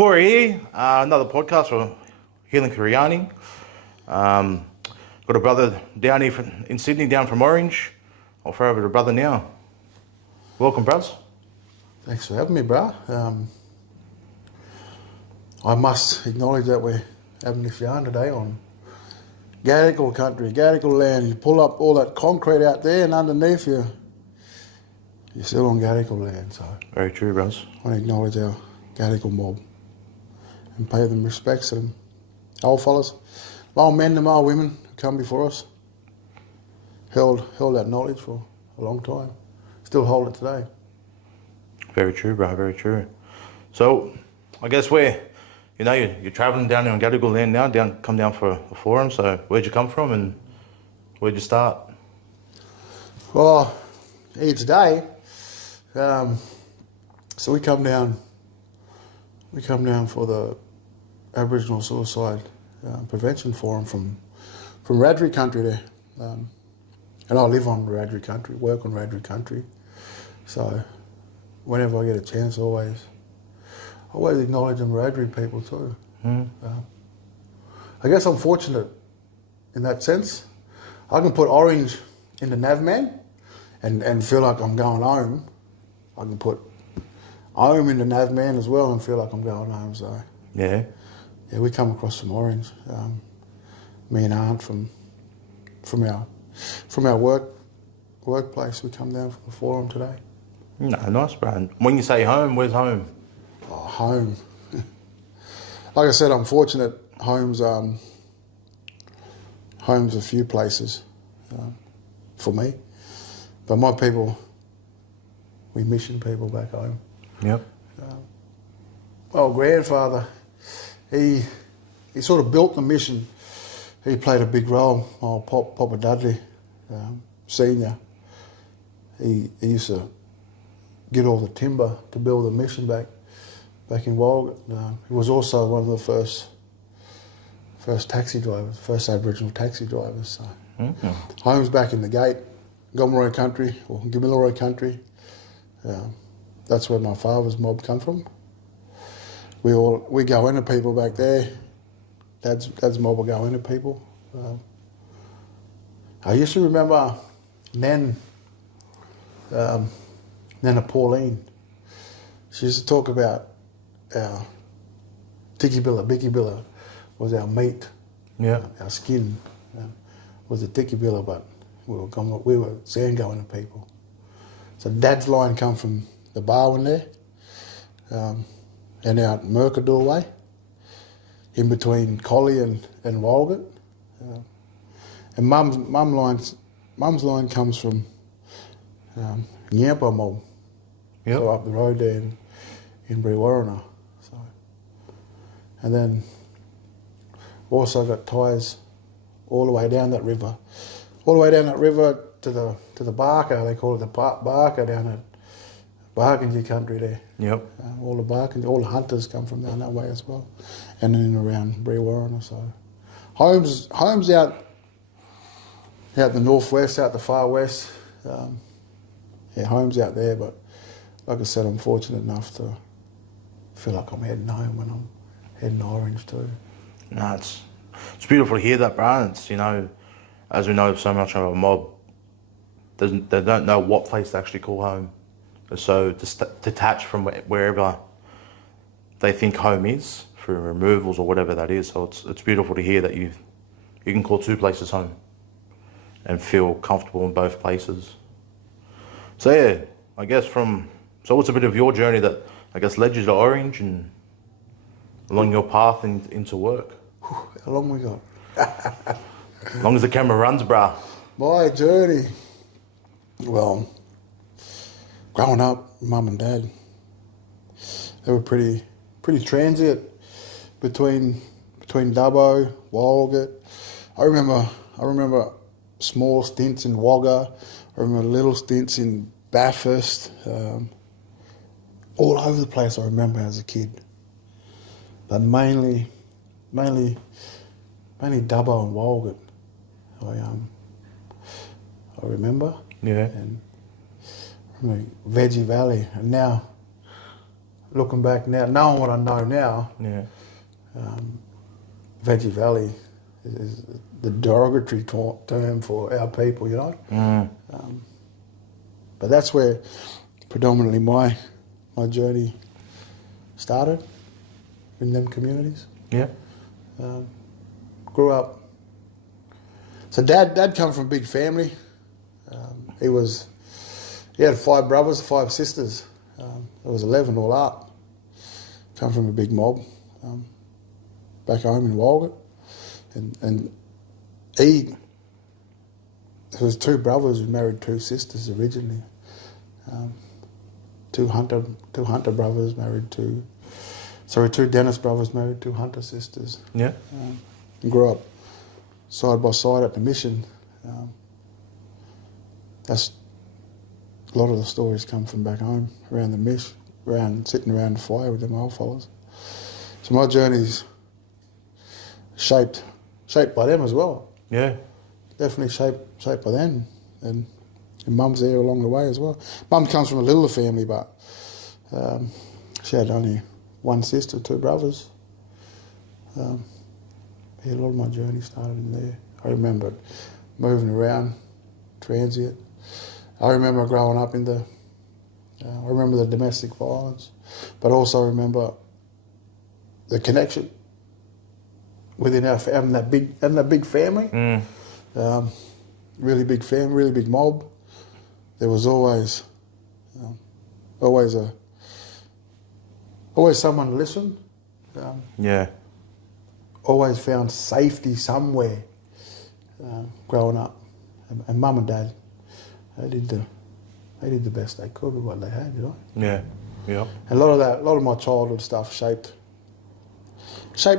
Corey here, another podcast for Healing Karyani. Got a brother down here in Sydney, down from Orange. I'll throw over to brother now. Welcome, bros. Thanks for having me, bro. I must acknowledge that we're having this yarn today on Gadigal country, Gadigal land. You pull up all that concrete out there and underneath you're still on Gadigal land. So Very true, bros. I want to acknowledge our Gadigal mob and pay them respects to them. Old fellas, old men and old women who come before us, held that knowledge for a long time. Still hold it today. Very true, bro. Very true. So, I guess you're travelling down here on Gadigal land now. Come down for a forum. So, where'd you come from and where'd you start? Well, here today. So we come down for the Aboriginal Suicide Prevention Forum from Wiradjuri country there. And I live on Wiradjuri country, work on Wiradjuri country. So whenever I get a chance, I always acknowledge the Wiradjuri people too. I guess I'm fortunate in that sense. I can put Orange in the Navman and feel like I'm going home. I can put home in the Navman as well and feel like I'm going home. So Yeah, we come across from Orange. Me and Aunt from our workplace. We come down for the forum today. no, nice, bro. And when you say home, where's home? Oh, home. Like I said, I'm fortunate. Home's a few places for me, but my people, we mission people back home. Yep. Well, grandfather, he sort of built the mission. He played a big role. Oh, Papa Dudley, Senior. He used to get all the timber to build the mission back in Walgett. He was also one of the first taxi drivers, first Aboriginal taxi drivers. So. Home's back in the gate, Gomeroi country or Gamilaroi country. That's where my father's mob come from. We go into people back there. Dad's mob will go into people. I used to remember Nana Pauline. She used to talk about our Tikibilla, Bikibilla was our meat. Yeah. Our skin was the Tikibilla, but we were sand going to people. So Dad's line come from the Barwon there, and out Mercador way, in between Collie and Walgett. And Mum's line comes from Nyampa mob, so up the road there in Brewarrina. So, and then also got ties all the way down that river, to the Barker. They call it the Barker down at Barkindji country there. Yep. All the hunters come from down that way as well, and then around Brewarrina. So, homes out the northwest, out the far west. Homes out there, but like I said, I'm fortunate enough to feel like I'm heading home when I'm heading to Orange too. No, it's beautiful to hear that, bro. It's, as we know so much of our mob, they don't know what place to actually call home. They're so detached from wherever they think home is through removals or whatever that is. So it's beautiful to hear that you can call two places home and feel comfortable in both places. So yeah, I guess so what's a bit of your journey that I guess led you to Orange and along your path into work? How long we got? As long as the camera runs, brah. My journey. Well, growing up, Mum and Dad, they were pretty transient between Dubbo, Walgett. I remember small stints in Wagga. I remember little stints in Bathurst. All over the place I remember as a kid. But mainly Dubbo and Walgett. I remember. Yeah. And Veggie Valley. And now looking back now, knowing what I know now, Yeah. Veggie Valley is the derogatory term for our people, you know. But that's where predominantly my journey started, in them communities. Yeah. Grew up. So Dad come from a big family. He had 5 brothers, 5 sisters. There was 11 all up. Come from a big mob back home in Walgett. And there was 2 brothers who married 2 sisters originally. 2 Hunter brothers married 2 Dennis brothers married 2 Hunter sisters. Yeah. And grew up side by side at the mission. That's a lot of the stories come from back home, around the mish, sitting around the fire with them old fellas. So my journey's shaped by them as well. Yeah. Definitely shaped by them, and Mum's there along the way as well. Mum comes from a littler family, but she had only 1 sister, 2 brothers. A lot of my journey started in there. I remember moving around, transient. I remember growing up I remember the domestic violence, but also remember the connection within our family, that big family. Really big family, really big mob. There was always someone to listen. Yeah. Always found safety somewhere growing up. And Mum and Dad, they did the best they could with what they had, you know. Yeah. Yeah. And a lot of my childhood stuff shaped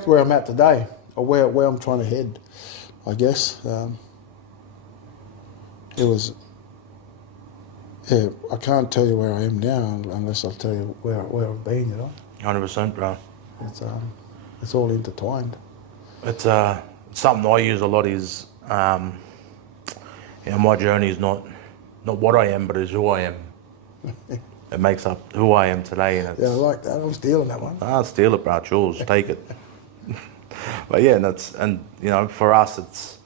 where I'm at today, or where I'm trying to head, I guess. I can't tell you where I am now unless I tell you where I've been, you know. 100%, bro. It's all intertwined. It's something I use a lot is, my journey is not what I am, but is who I am. It makes up who I am today. And Yeah, I like that. I'm stealing that one. I'll steal it, bro. It's yours. Take it. But yeah, for us, it's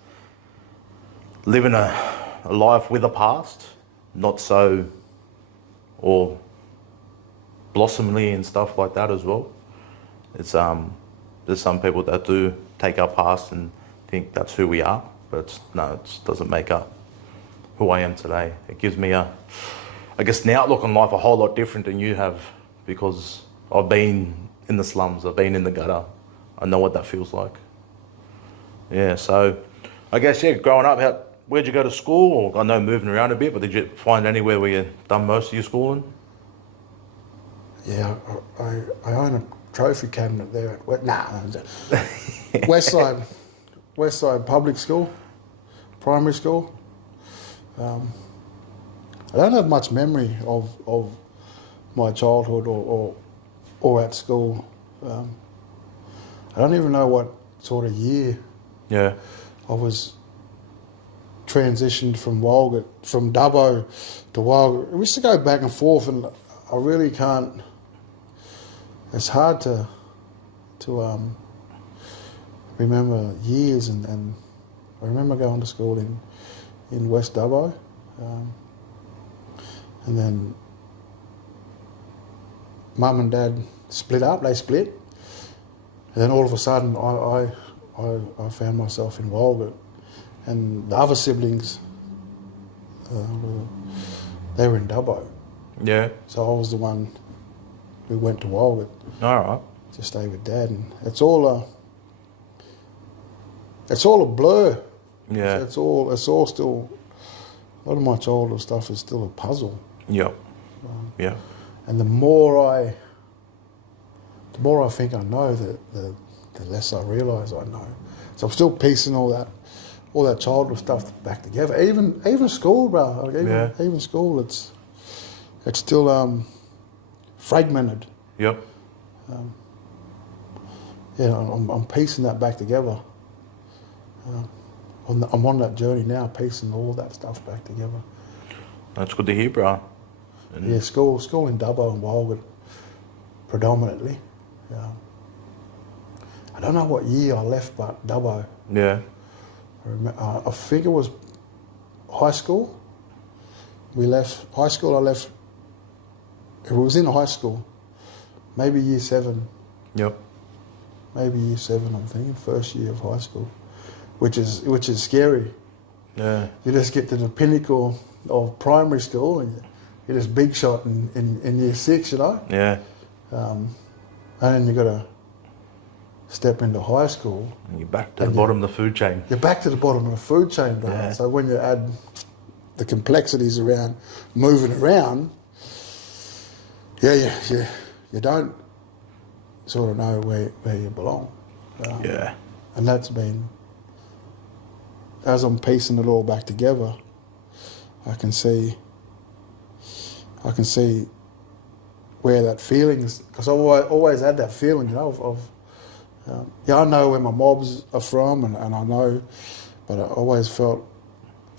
living a life with a past, not so, or blossomly and stuff like that as well. It's there's some people that do take our past and think that's who we are, but it doesn't make up who I am today. It gives me an outlook on life a whole lot different than you have, because I've been in the slums, I've been in the gutter, I know what that feels like. Yeah, so I guess, growing up, where'd you go to school? Or, I know moving around a bit, but did you find anywhere where you done most of your schooling? Yeah, I own a trophy cabinet there at Westside Public School, primary school. I don't have much memory of my childhood or at school. I don't even know what sort of year I was transitioned from Dubbo to Walgett. We used to go back and forth, and I really can't. It's hard to remember years, and I remember going to school in West Dubbo, and then Mum and Dad split up. They split, and then all of a sudden I found myself in Walgett, and the other siblings they were in Dubbo. Yeah. So I was the one who went to Walgett. All right. To stay with Dad, and it's all a blur. Yeah. It's all still. A lot of my childhood stuff is still a puzzle. Yeah. Yeah. And the more I think I know, the less I realise I know. So I'm still piecing all that childhood stuff back together. Even school, bro. Even school, it's still fragmented. Yep. I'm piecing that back together. I'm on that journey now, piecing all that stuff back together. That's good to hear, bro. Yeah, school in Dubbo and Walgett predominantly. I don't know what year I left, but Dubbo. Yeah. I think it was high school. We left high school. I left. It was in high school, maybe year 7. Yep. Maybe year 7. I'm thinking first year of high school, which is scary. Yeah. You just get to the pinnacle of primary school and you're this big shot in year 6, you know. Yeah. And then you got to step into high school. And you're back to the bottom of the food chain. You're back to the bottom of the food chain, bro. Yeah. So when you add the complexities around moving around, you don't sort of know where you belong. Yeah. And that's been, as I'm piecing it all back together, I can see where that feeling is, because I've always had that feeling, you know, I know where my mobs are from, and I know, but I always felt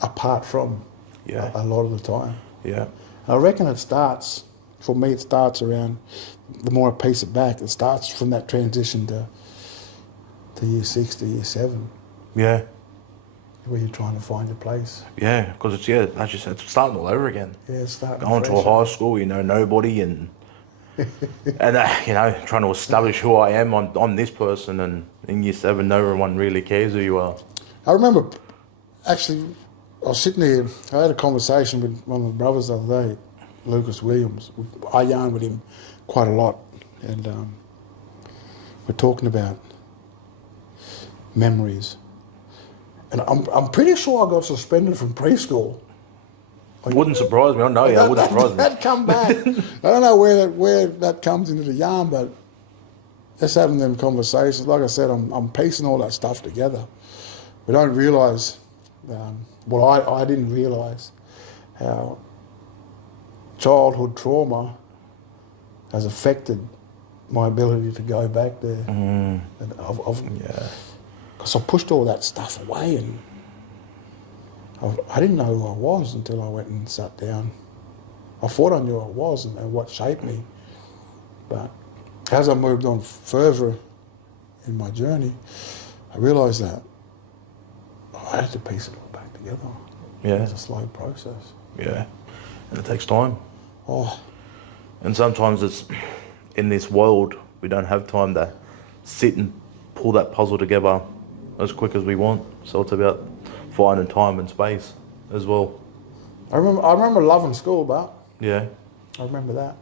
apart from a lot of the time. Yeah. I reckon it starts around, the more I piece it back, it starts from that transition to year 6 to year 7, Yeah. where you're trying to find your place. Yeah, because it's, as you said, it's starting all over again. Yeah, it's starting Going to a fresh. high school, you know nobody, and you know, trying to establish who I am. I'm this person, and in year 7, no one really cares who you are. I remember, actually, I was sitting there, I had a conversation with one of my brothers the other day, Lucas Williams. I yarn with him quite a lot, and we're talking about memories. And I'm pretty sure I got suspended from preschool. Wouldn't surprise me. I know you. That wouldn't surprise me. That come back. I don't know where that comes into the yarn, but just having them conversations. Like I said, I'm piecing all that stuff together. We don't realise, I didn't realise how childhood trauma has affected my ability to go back there. And because I pushed all that stuff away, and I didn't know who I was until I went and sat down. I thought I knew who I was and what shaped me. But as I moved on further in my journey, I realised that I had to piece it all back together. Yeah. It's a slow process. Yeah, and it takes time. Oh, And sometimes it's in this world we don't have time to sit and pull that puzzle together as quick as we want. So it's about finding time and space as well. I remember loving school, but Yeah. I remember that.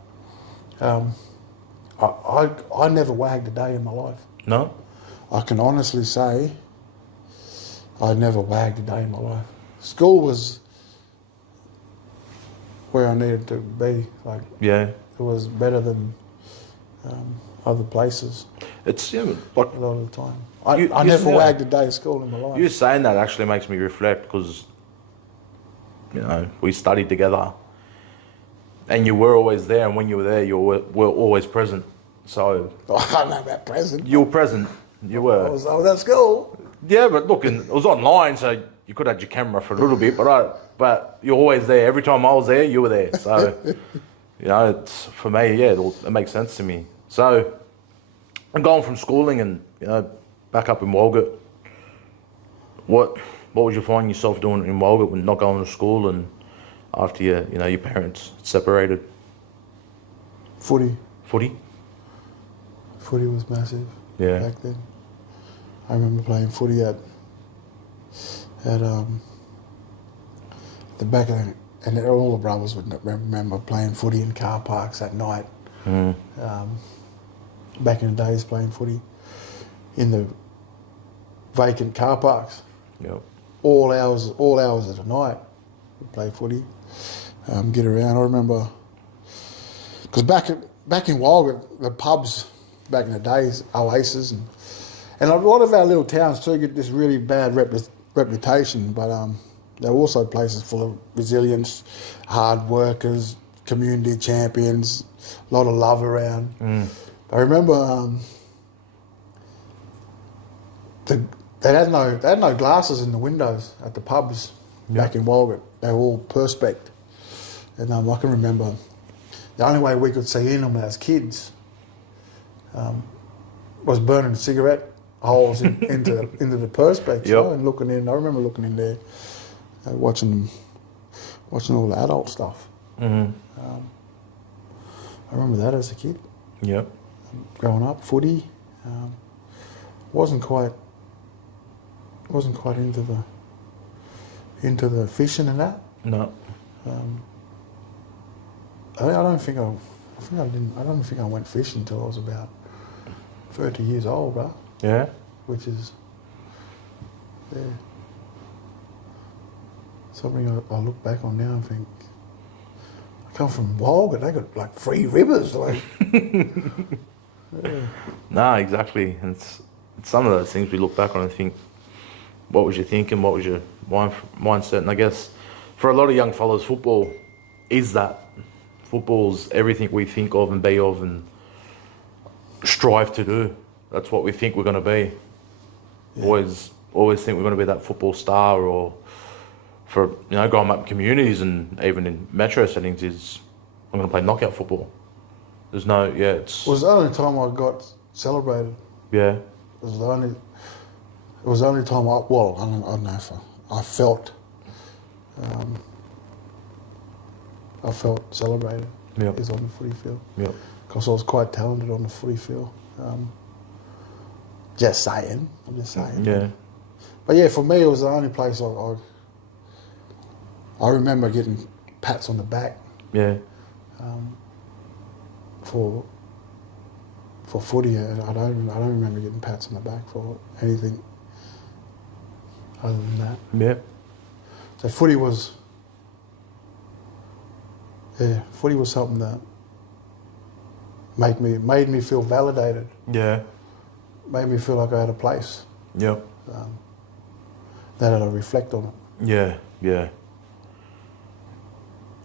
I never wagged a day in my life. No. I can honestly say I never wagged a day in my life. School was where I needed to be. Like, Yeah. it was better than other places It's like a lot of the time. I You never said- wagged a day of school in my life. you saying that actually makes me reflect, because you know we studied together, and you were always there, and when you were there, you were always present. So I don't know about present. you were present. You I were. was at school. Yeah, but look, it was online, so you could have your camera for a little bit, but you're always there. Every time I was there, you were there. So, you know, it's, for me, yeah, it makes sense to me. So, I'm going from schooling and, you know, back up in Walgett. What would you find yourself doing in Walgett when not going to school and after your parents separated? Footy. Footy? Footy was massive Yeah. back then. I remember playing footy at the back of the, and all the brothers would remember playing footy in car parks at night. Back in the days, playing footy in the vacant car parks. Yep. All hours of the night, we'd play footy, get around. I remember, because back in Walgett, the pubs back in the days, Oasis, and a lot of our little towns too get this really bad reputation, but they're also places full of resilience, hard workers, community champions, a lot of love around. I remember they had no glasses in the windows at the pubs back in Walgett. They were all perspex, and I can remember the only way we could see in them as kids was burning cigarette holes into the perspex, you Yep. know, and looking in. I remember looking in there, watching all the adult stuff. Mm-hmm. I remember that as a kid, Yep. growing up. Footy, wasn't quite into the fishing and that. No. I don't think I went fishing until I was about 30 years old, bro. Yeah. Which is, yeah, something I look back on now and think, I come from Walgett, they got like 3 rivers, like. Yeah. No, exactly. And it's some of those things we look back on and think, what was you thinking? What was your mindset? And I guess for a lot of young fellas, football is that. Football's everything we think of and be of and strive to do. That's what we think we're going to be. Yeah. Always think we're going to be that football star, or for, you know, growing up in communities and even in metro settings is, I'm going to play knockout football. There's no, yeah, it's, It was the only time I got celebrated. yeah, It was the only time I don't know if I felt celebrated. Yep. Is on the footy field. yep, Because I was quite talented on the footy field. Just saying. I'm just saying. yeah, But yeah, for me, it was the only place I remember getting pats on the back yeah, for footy, and I don't remember getting pats on the back for anything other than that. yeah, So footy was something that made me feel validated, yeah, made me feel like I had a place, yep, that I reflect on it. yeah, yeah.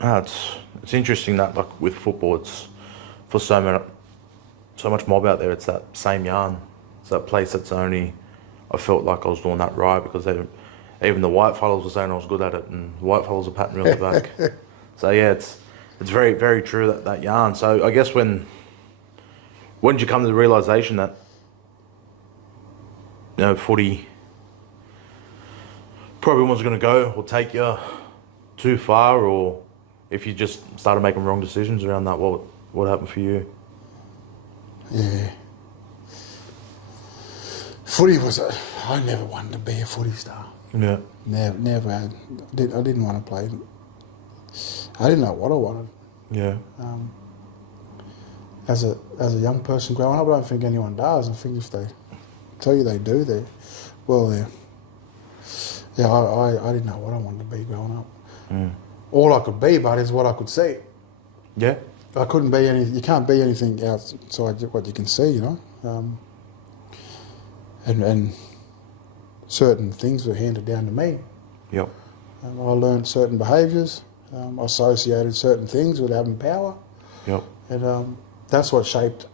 It's interesting that, like, with football, it's for so much mob out there. It's that same yarn. It's that place that's only, I felt like I was doing that right because even the white fellas were saying I was good at it, and the white fellas were patting me on the back. So yeah, it's very, very true, that yarn. So I guess when did you come to the realization that, you know, footy probably wasn't going to go or take you too far, or if you just started making wrong decisions around that, what happened for you? Yeah. Footy was I never wanted to be a footy star. Yeah, Never had. I didn't want to play. I didn't know what I wanted. yeah, As a young person growing up, I don't think anyone does. I think if they tell you they do, I didn't know what I wanted to be growing up. mm. All I could be, but is what I could see. yeah, I couldn't be anything. You can't be anything outside what you can see, you know. And certain things were handed down to me. yep, I learned certain behaviours. I associated certain things with having power, yep, and that's what shaped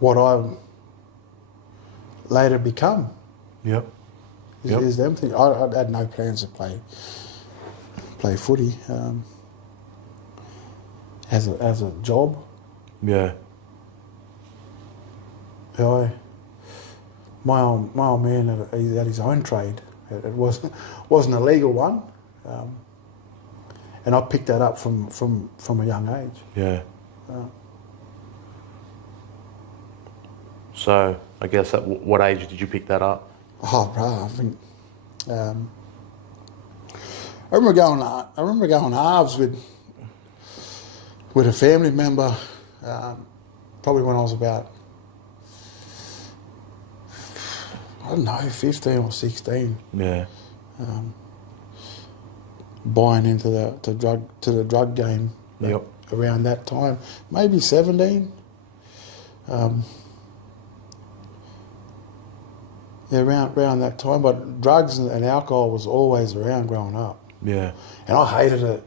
what I later become. yep, Is them things. I had no plans to play footy as a job. yeah, My old man he had his own trade. It wasn't a legal one, and I picked that up from a young age. yeah. So I guess at what age did you pick that up? Oh, bro, I think I remember going halves with a family member, probably when I was about, I don't know, 15 or 16. Yeah, Buying into the drug game. yep, Around that time, maybe 17. Yeah, around that time. But drugs and alcohol was always around growing up, yeah, and I hated it.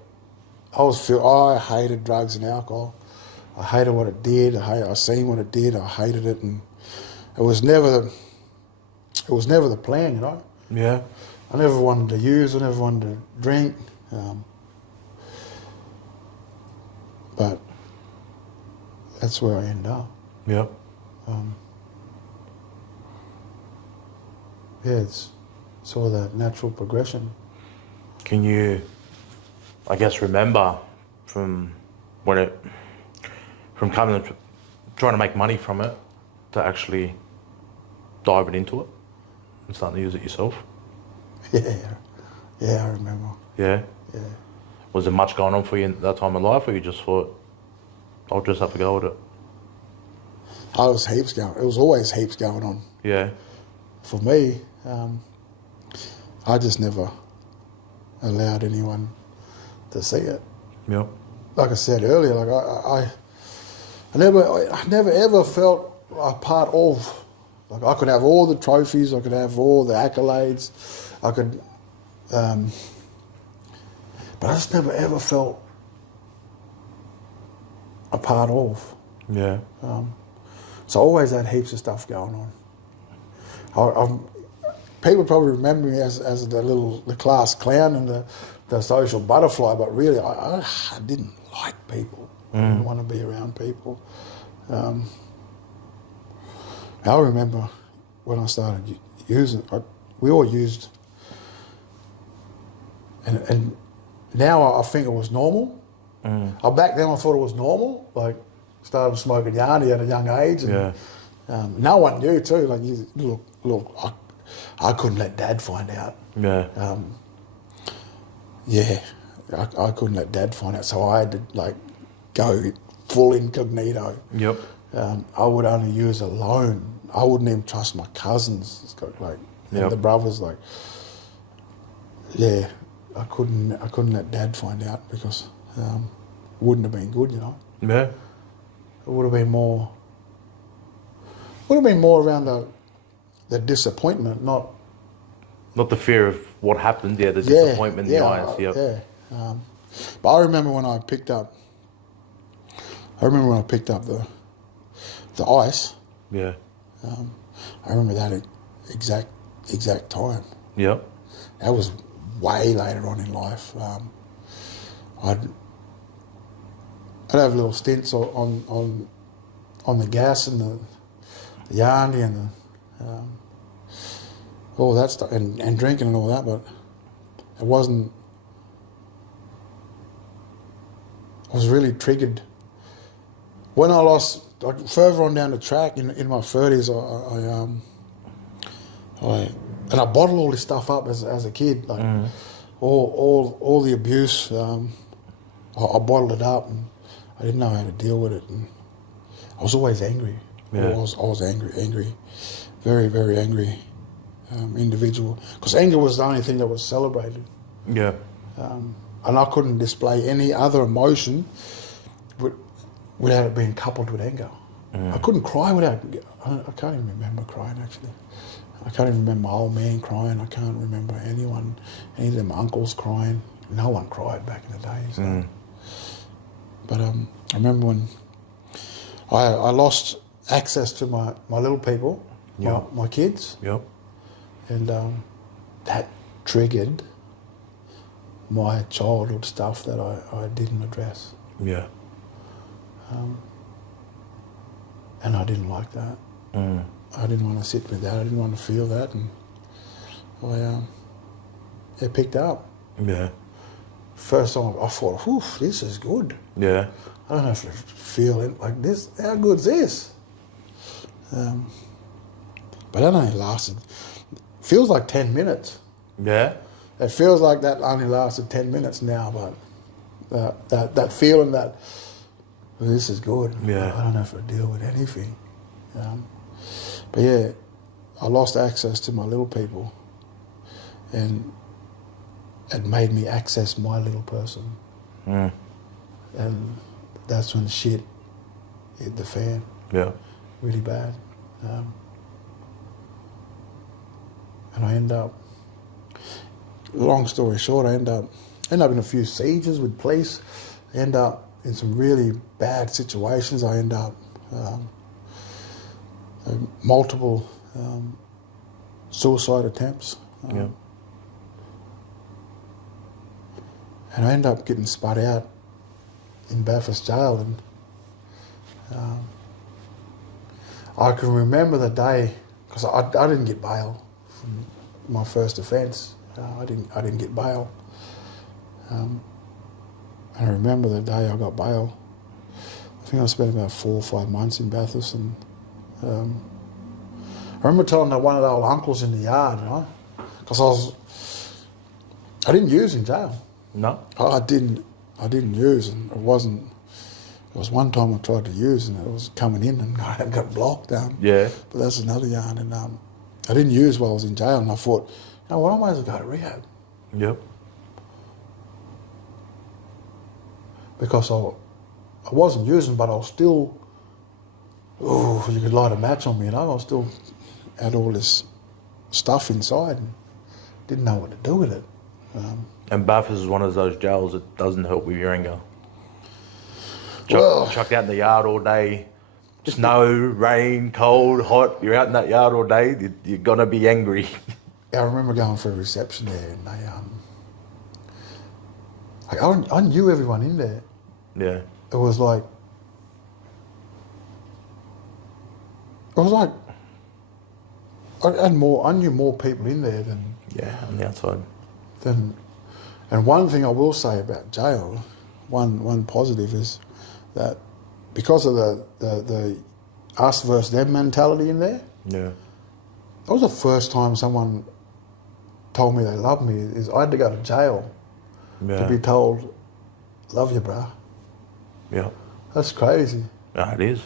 I hated drugs and alcohol. I hated what it did. I seen what it did. I hated it, and it was never the plan, you know. yeah, I never wanted to use. I never wanted to drink. But that's where I ended up. Yep. Yeah, it's sort of that natural progression. Can you, I guess, remember from when it, from coming to trying to make money from it to actually diving into it and starting to use it yourself? Yeah, I remember. Yeah. Yeah. Was there much going on for you in that time of life, or you just thought, I'll just have a go at it? Oh, it was heaps going. It was always heaps going on. Yeah. For me, I just never allowed anyone to see it. Yep. Like I said earlier, like I never ever felt a part of. Like I could have all the trophies, I could have all the accolades, I could, but I just never ever felt a part of. Yeah. So I always had heaps of stuff going on. People probably remember me as the class clown and the social butterfly, but really I didn't like people. I didn't want to be around people. I remember when I started using, we all used, and now I think it was normal. Back then I thought it was normal, like started smoking yarnie at a young age. And, no one knew too, like look, I couldn't let Dad find out. Yeah. I couldn't let Dad find out, so I had to like go full incognito. Yep. I would only use alone. I wouldn't even trust my cousins. It's got like and the brothers. Like, yeah, I couldn't let Dad find out because it wouldn't have been good, you know. Yeah. It would have been more. Would have been more around the disappointment, not the fear of what happened. Yeah, the disappointment in the eyes. Yep. Yeah. But I remember when I picked up. The ice. Yeah. I remember that exact time. Yep. That was way later on in life. I'd have little stints on the gas and the yarnie and all that stuff and drinking and all that, but it wasn't. I was really triggered when I lost. Like further on down the track in my 30s, I bottled all this stuff up as a kid, like all the abuse. I bottled it up, and I didn't know how to deal with it, and I was always angry. Yeah. I was angry, very, very angry individual. Because anger was the only thing that was celebrated. Yeah. And I couldn't display any other emotion without it being coupled with anger. I couldn't cry without. I can't even remember crying actually. I can't even remember my old man crying. I can't remember any of them uncles crying. No one cried back in the day. So. But I remember when I lost access to my little people, my kids. Yep. And that triggered my childhood stuff that I didn't address. Yeah. And I didn't like that. I didn't want to sit with that. I didn't want to feel that. And it picked up. Yeah. First time I thought, whew, this is good. Yeah. I don't have to feel it like this. How good's this? But that only lasted, feels like 10 minutes. Yeah. It feels like that only lasted 10 minutes now, but that feeling that, well, this is good. Yeah. I don't have to deal with anything. But yeah, I lost access to my little people, and it made me access my little person. And that's when shit hit the fan. Yeah. Really bad. And I end up, long story short, I end up in a few sieges with police. I end up in some really bad situations. I end up multiple suicide attempts. Yeah. And I end up getting spat out in Bathurst jail, and I can remember the day because I didn't get bail from my first offence. I didn't get bail. And I remember the day I got bail. I think I spent about 4 or 5 months in Bathurst, and I remember telling one of the old uncles in the yard, you know, because I didn't use in jail. No. I didn't use, and it wasn't. There was one time I tried to use, and it was coming in, and I got blocked. Yeah. But that's another yarn. And I didn't use while I was in jail, and I thought, you know what, I might as well go to rehab Yep. because I wasn't using, but I was still. Oh, you could light a match on me, you know. I was still had all this stuff inside, and didn't know what to do with it. And Bathurst is one of those jails that doesn't help with your anger. Well- Chucked out in the yard all day, snow, rain, cold, hot. You're out in that yard all day. You're gonna be angry. I remember going for a reception there, and I knew everyone in there. Yeah. It was like I knew more people in there Yeah, on the outside. than. And one thing I will say about jail, one positive is that because of the us versus them mentality in there, Yeah. that was the first time someone told me they loved me. Is I had to go to jail Yeah. to be told, "Love you, bruh." Yeah. That's crazy. Yeah, it is.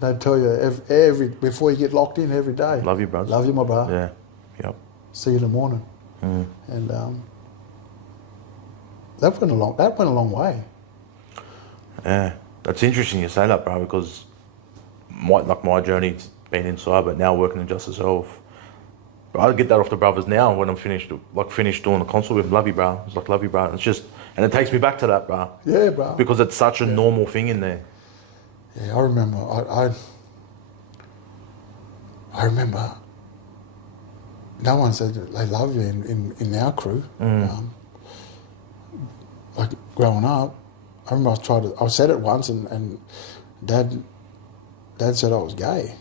They'd tell you every before you get locked in every day. Love you, brother. Love you, my brother. Yeah. Yep. See you in the morning. Mm. And that went a long way. Yeah. That's interesting you say that, bro, because my journey's been inside, but now working in Justice Health. But I get that off the brothers now when I'm finished doing the consult with them. Love you, bro. It's like, love you, bro. It's just, and it takes me back to that, bro. Yeah, bro. Because it's such a normal thing in there. Yeah, I remember. I remember. No one said that they love you in our crew. Like growing up, I remember I said it once, and Dad said I was gay.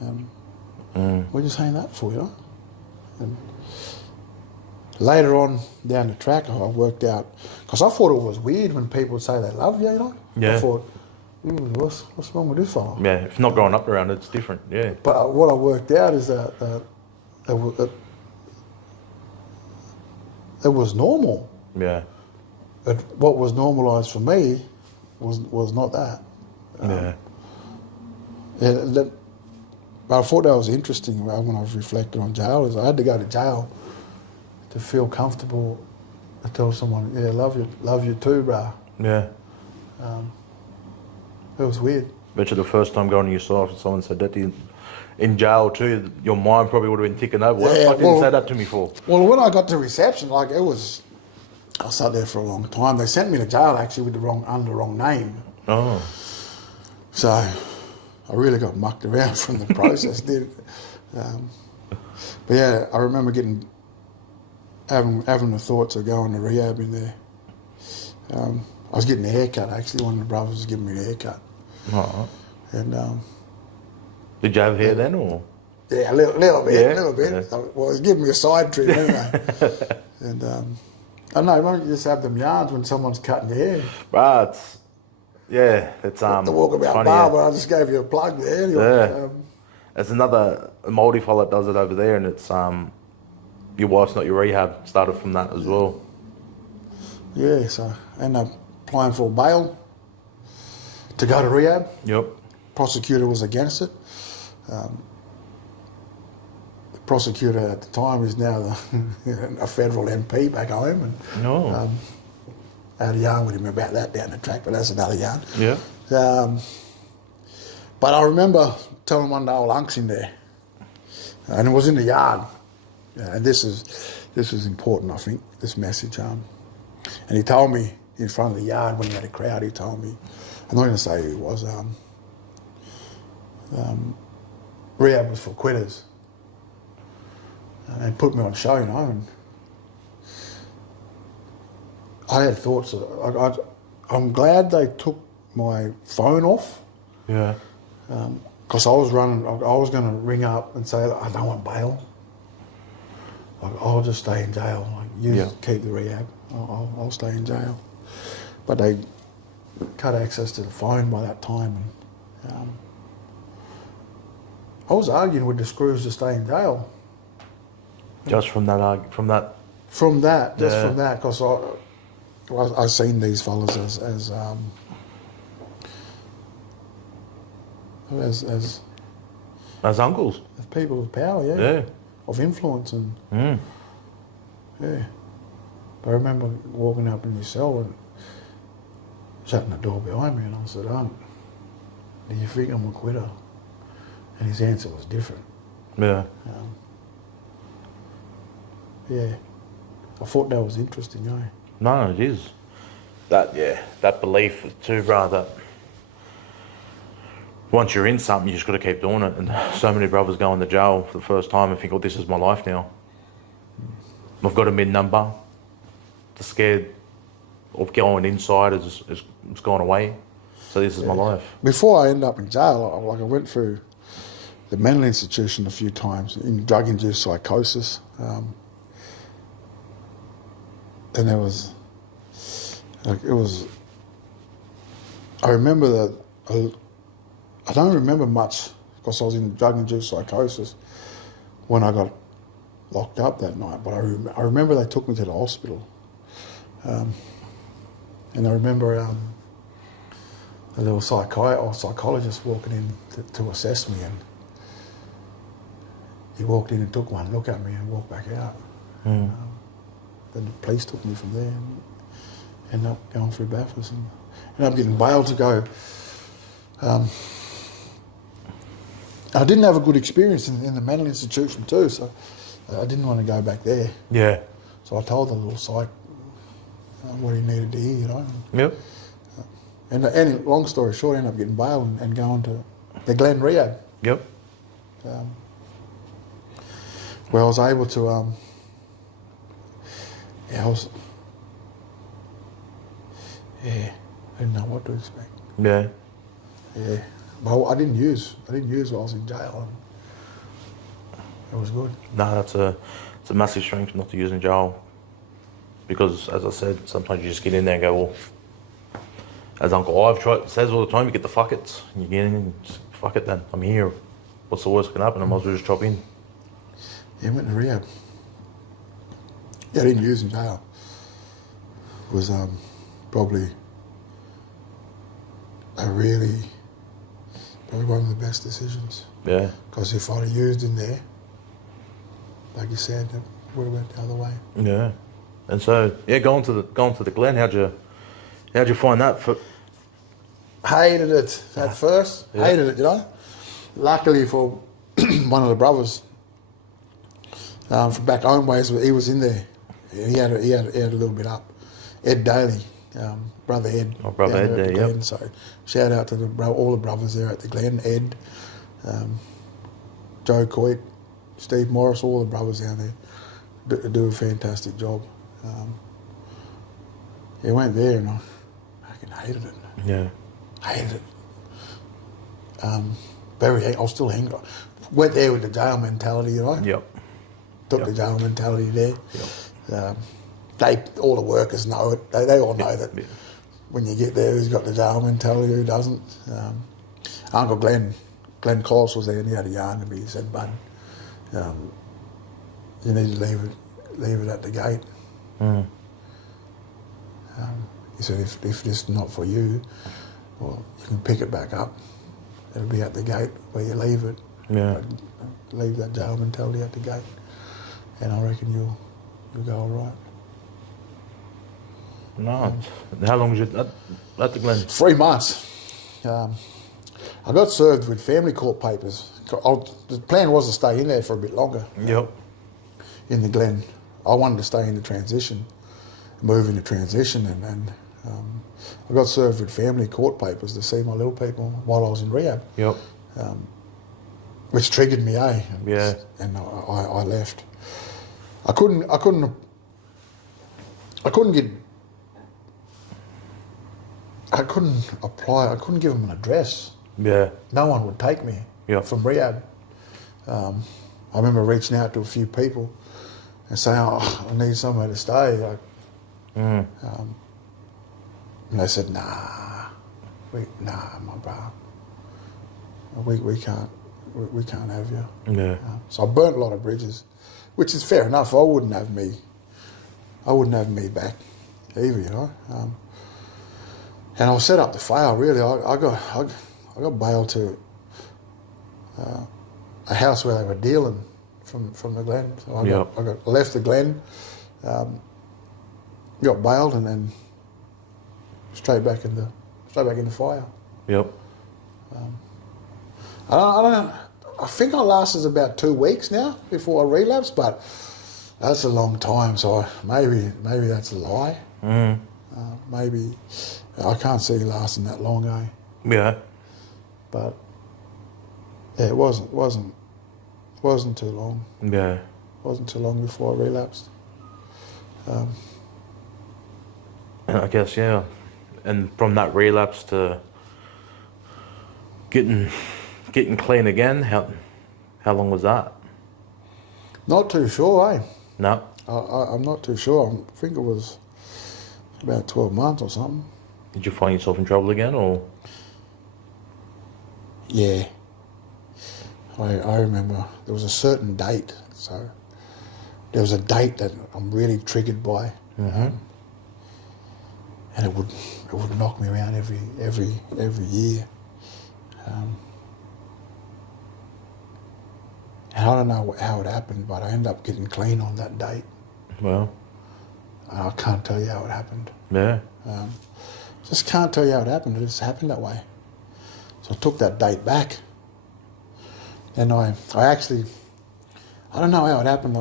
What are you saying that for, you know? And later on down the track, I worked out because I thought it was weird when people would say they love you, you know. Yeah. I thought, what's wrong with this fella? Yeah. If not growing up around it, it's different. Yeah. But what I worked out is that it was normal. Yeah. What was normalised for me was not that. Yeah. But I thought that was interesting when I was reflecting on jail. Is I had to go to jail to feel comfortable to tell someone, "Yeah, love you too, bruh." Yeah. It was weird. Bet you the first time going to your side, if someone said that to you in jail too, your mind probably would have been ticking over. What the fuck didn't you say that to me for? Well, when I got to reception, I sat there for a long time. They sent me to jail actually with under the wrong name. Oh. So I really got mucked around from the process, did. But yeah, I remember having the thoughts of going to rehab in there. I was getting a haircut actually. One of the brothers was giving me a haircut. Oh. And Did you have hair then, or? yeah, a little bit. Yeah. Well, it was giving me a side trim anyway. And I don't know, why don't you just have them yarns when someone's cutting your hair? Right. Yeah, it's The walkabout funny, barber, I just gave you a plug there. Anyway. Yeah. There's another Māori fella that does it over there, and it's your wife's not your rehab. Started from that as well. Yeah, so I ended up applying for bail to go to rehab. Yep. Prosecutor was against it. The prosecutor at the time is now a federal MP back home. And, No. I had a yarn with him about that down the track, but that's another yarn. Yeah. But I remember telling one of the old unks in there, and it was in the yard. And this is important, I think, this message. And he told me in front of the yard when he had a crowd, he told me, I'm not going to say who it was, rehab was for quitters. And they put me on show, you know, and I had thoughts. I'm glad they took my phone off, Yeah. because Because I was going to ring up and say, I don't want bail. Like, I'll just stay in jail. Like, you keep the rehab. I'll stay in jail. But they cut access to the phone by that time. And, I was arguing with the screws to stay in jail. Just from that, From that, from that, because I seen these fellas as uncles. as people with power, Yeah. of influence, and yeah. But I remember walking up in my cell and shutting the door behind me, and I said, "Do you think I'm a quitter?" And his answer was different. Yeah. Yeah, I thought that was interesting, eh? No, it is. That belief too, bro, that once you're in something, you just got to keep doing it. And so many brothers go into jail for the first time and think, oh, this is my life now. I've got a mid number. The scared of going inside has gone away. So this is my life. Before I ended up in jail, I went through the mental institution a few times in drug-induced psychosis. And there was, I remember that, I don't remember much because I was in drug-induced psychosis when I got locked up that night, but I remember they took me to the hospital. And I remember a little psychologist walking in to assess me, and he walked in and took one look at me and walked back out. Then the police took me from there and ended up going through Bathurst and ended up getting bailed to go. I didn't have a good experience in the mental institution too, so I didn't want to go back there. Yeah. So I told the little psych what he needed to hear, you know. Yep. And long story short, I ended up getting bailed and going to the Glen Rehab. Yep. Where I was able to, I didn't know what to expect. Yeah. Yeah, but I didn't use while I was in jail. It was good. No, it's a massive strength not to use in jail. Because, as I said, sometimes you just get in there and go, well, as Uncle Ive says all the time, you get the fuck it. You get in and just, fuck it then, I'm here. What's the worst that can happen? I might as well just drop in. Yeah, I went to rehab. Yeah, I didn't use in jail. It was probably one of the best decisions. Yeah. Because if I'd have used in there, like you said, it would have went the other way. Yeah. And so, yeah, going to the Glen, how'd you find that? Hated it at first. Yeah. Hated it, you know. Luckily for one of the brothers from back home ways, he was in there. He had a little bit up. Ed Daly, brother Ed. Oh, brother Ed there, Glen. yep. So shout out to all the brothers there at the Glen. Ed, Joe Coit, Steve Morris, all the brothers down there do a fantastic job. He went there and I fucking hated it. Yeah. Hated it. I was still angry. Went there with the jail mentality, you know. Yep. Took the jail mentality there. Yep. All the workers know it. They all know that when you get there, who's got the jail mentality, who doesn't. Uncle Glenn Collis was there and he had a yarn to me. He said, "Bud, you need to leave it at the gate." He said, if this is not for you, well, you can pick it back up. It'll be at the gate where you leave it. Yeah. But leave that jail mentality at the gate, and I reckon you'll go all right. No. How long was you at the Glen? 3 months. I got served with family court papers. The plan was to stay in there for a bit longer. Yep. In the Glen. I wanted to stay in the transition, move into transition, and I got served with family court papers to see my little people while I was in rehab. Yep. Which triggered me, eh? Yeah. And I left. I couldn't apply. I couldn't give them an address. Yeah. No one would take me. Yep. from rehab. I remember reaching out to a few people and saying, "Oh, I need somewhere to stay." Like, and they said, "Nah, my brother, we can't have you." Yeah. So I burnt a lot of bridges, which is fair enough. I wouldn't have me back either, you know. And I was set up to fail. Really, I got bailed to a house where they were dealing from the Glen. So I left the Glen, got bailed, and then straight back into fire. Yep. I don't know. I think I lasted about 2 weeks now before I relapsed, but that's a long time. So maybe that's a lie. Maybe I can't see it lasting that long, eh? Yeah. But yeah, it wasn't too long. Yeah. Wasn't too long before I relapsed. And I guess, yeah. And from that relapse to getting clean again, how long was that? Not too sure, eh? No. I'm not too sure. I think it was about 12 months or something. Did you find yourself in trouble again, or? Yeah. I remember there was a certain date, so there was a date that I'm really triggered by, and it would knock me around every year, and I don't know how it happened, but I ended up getting clean on that date. Well. And I can't tell you how it happened. Yeah. Just can't tell you how it happened. It just happened that way. So I took that date back. And I actually, I don't know how it happened.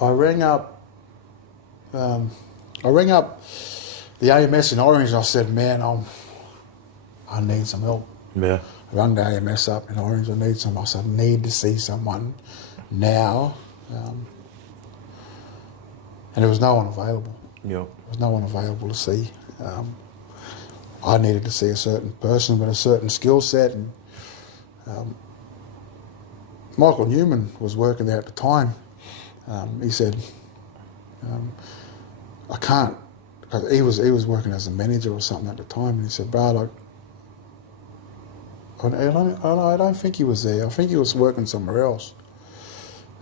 I rang up the AMS in Orange, and I said, "Man, I need some help." Yeah. I rang the AMS up in Orange. I said, "I need to see someone now," and there was no one available. Yep. There was no one available to see. I needed to see a certain person with a certain skill set, and Michael Newman was working there at the time. He said, "I can't," because he was working as a manager or something at the time, and he said, "Brad, I don't think he was there. I think he was working somewhere else."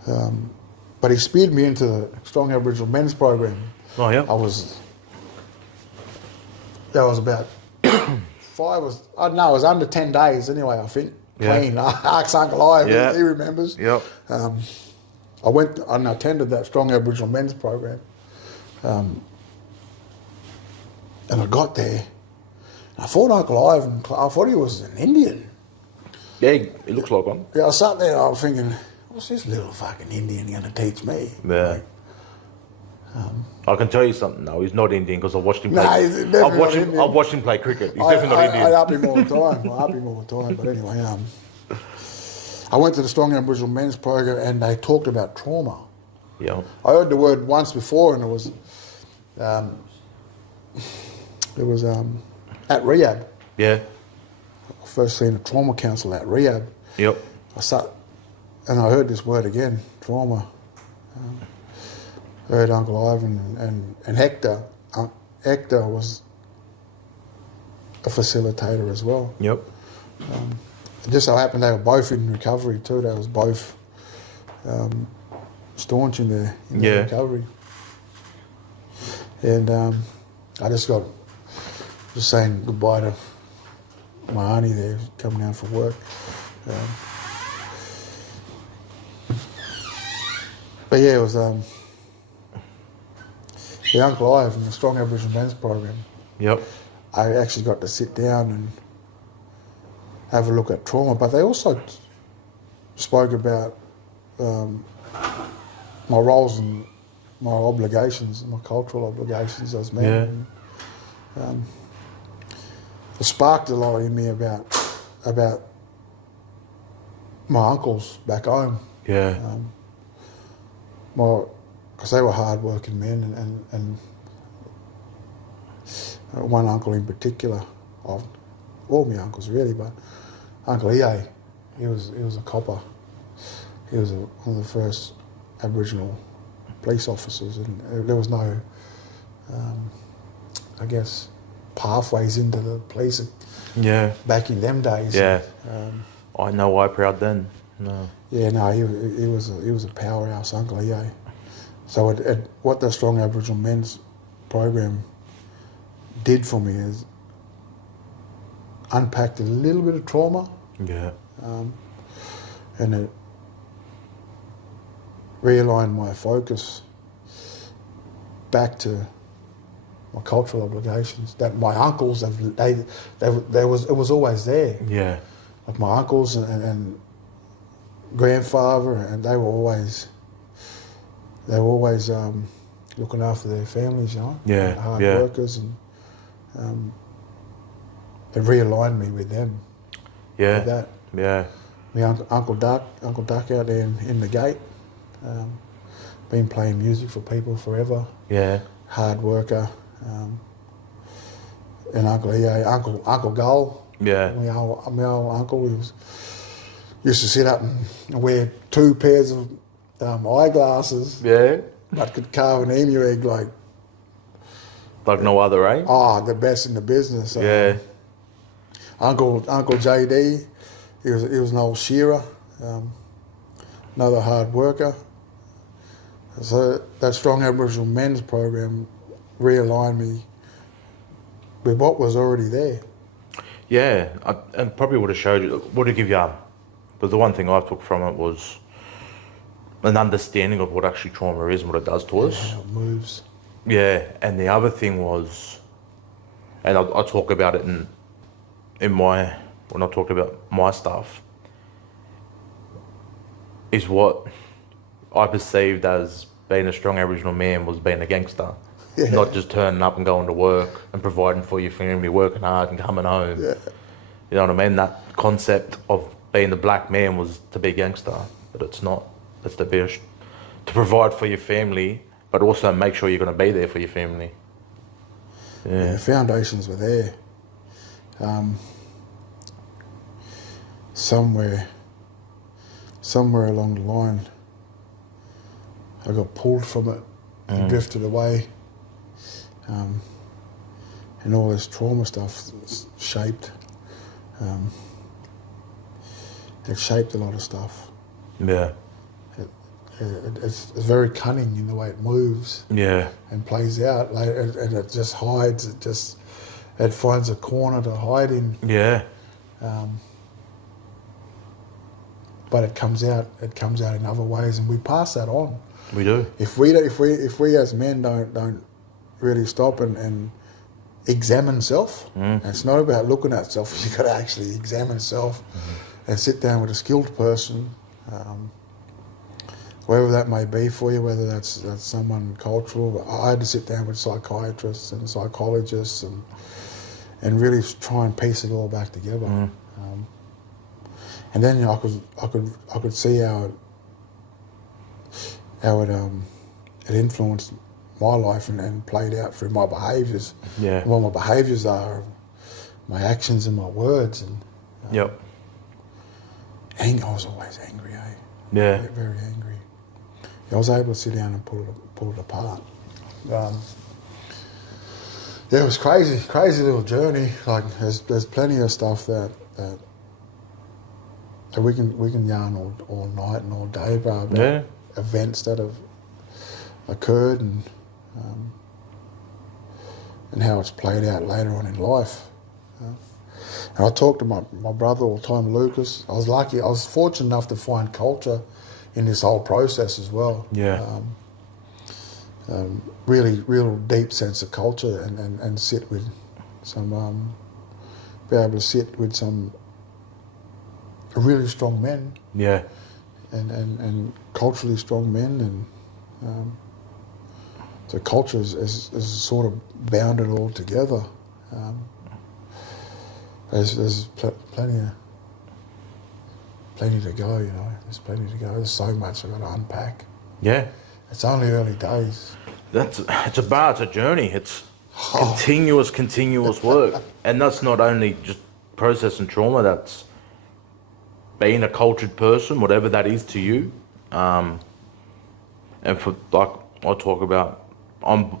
But he speared me into the Strong Aboriginal Men's Program. Oh, yeah. That was about it was under 10 days anyway, I think. Yeah. Clean. Ask Uncle Ivan, Yeah. he remembers. Yep. I went and attended that Strong Aboriginal Men's Program. And I got there. I thought Uncle Ivan, I thought he was an Indian. Yeah, it looks like one. Yeah, I sat there, I was thinking, what's this little fucking Indian going to teach me? Yeah. Like, I can tell you something though. He's not Indian because I watched him No, play. he's definitely not Indian. I've watched him play cricket. He's definitely not Indian. I up him all the time. But anyway, I went to the Strong Aboriginal Men's Program and they talked about trauma. Yeah. I heard the word once before, and it was at rehab. Yeah. I first seen a trauma counsellor at rehab. Yep. I sat and I heard this word again, trauma. Heard Uncle Ivan and Hector. Hector was a facilitator as well. Yep. It just so happened they were both in recovery too. They was both staunch in their recovery. And I just saying goodbye to my auntie there, coming down for work. But yeah, it was the Uncle Ivan, the Strong Aboriginal Men's Program. Yep. I actually got to sit down and have a look at trauma, but they also spoke about my roles and my obligations, my cultural obligations as men. Yeah. And, it sparked a lot in me about my uncles back home. Yeah. Because they were hard-working men, and one uncle in particular, all my uncles really, but Uncle EA, he was a copper. He was one of the first Aboriginal police officers, and there was no, I guess, pathways into the police Yeah. back in them days. Yeah. I know I proud then. No. Yeah, no, he was a powerhouse, Uncle EA. So what the Strong Aboriginal Men's program did for me is unpacked a little bit of trauma, Yeah. and it realigned my focus back to my cultural obligations that my uncles it was always there. Yeah. Like my uncles and grandfather, and they were always looking after their families, you know. Yeah, Hard yeah. workers, and it realigned me with them. Yeah. With that. Yeah. My Uncle Duck out there in the gate, been playing music for people forever. Yeah. Hard worker, and Uncle EA, Uncle Gull. Yeah. My old uncle, used to sit up and wear 2 pairs of eyeglasses, Yeah. but could carve an emu egg like Like no other, eh? the best in the business. Yeah. Uncle JD, he was an old shearer, another hard worker. So that Strong Aboriginal Men's program realigned me with what was already there. Yeah. And probably would have give you, but the one thing I took from it was an understanding of what actually trauma is and what it does to us. How it moves. Yeah, and the other thing was, and I talk about it when I talk about my stuff, is what I perceived as being a strong Aboriginal man was being a gangster. Yeah. Not just turning up and going to work and providing for your family, working hard and coming home. Yeah. You know what I mean? That concept of being the black man was to be a gangster, but it's not. It's to provide for your family, but also make sure you're going to be there for your family. Yeah, the foundations were there. Somewhere along the line, I got pulled from it and drifted away. And all this trauma stuff shaped. It shaped a lot of stuff. Yeah. It's very cunning in the way it moves Yeah. and plays out, and it just hides. It finds a corner to hide in. Yeah. But it comes out in other ways, and we pass that on. We do. If we as men don't really stop and examine self, and it's not about looking at self. You got to actually examine self, and sit down with a skilled person, wherever that may be for you. Whether that's someone cultural. I had to sit down with psychiatrists and psychologists and really try and piece it all back together. And then I could see how it influenced my life and played out through my behaviours. Yeah. What my behaviours are, my actions and my words, and Yep. I was always angry. Yeah. Very, very angry. I was able to sit down and pull it apart. Yeah, it was crazy little journey. Like there's plenty of stuff that we can yarn all night and all day about events that have occurred and how it's played out later on in life. And I talk to my brother all the time, Lucas. I was fortunate enough to find culture in this whole process as well. Yeah. Really, real deep sense of culture and sit with some, be able to sit with some really strong men. Yeah. And culturally strong men, and so culture is sort of bounded all together. There's plenty to go, you know. There's plenty to go. There's so much I've got to unpack. Yeah. It's only early days. It's a journey. It's continuous work, and that's not only just processing trauma. That's being a cultured person, whatever that is to you. And for like I talk about, I'm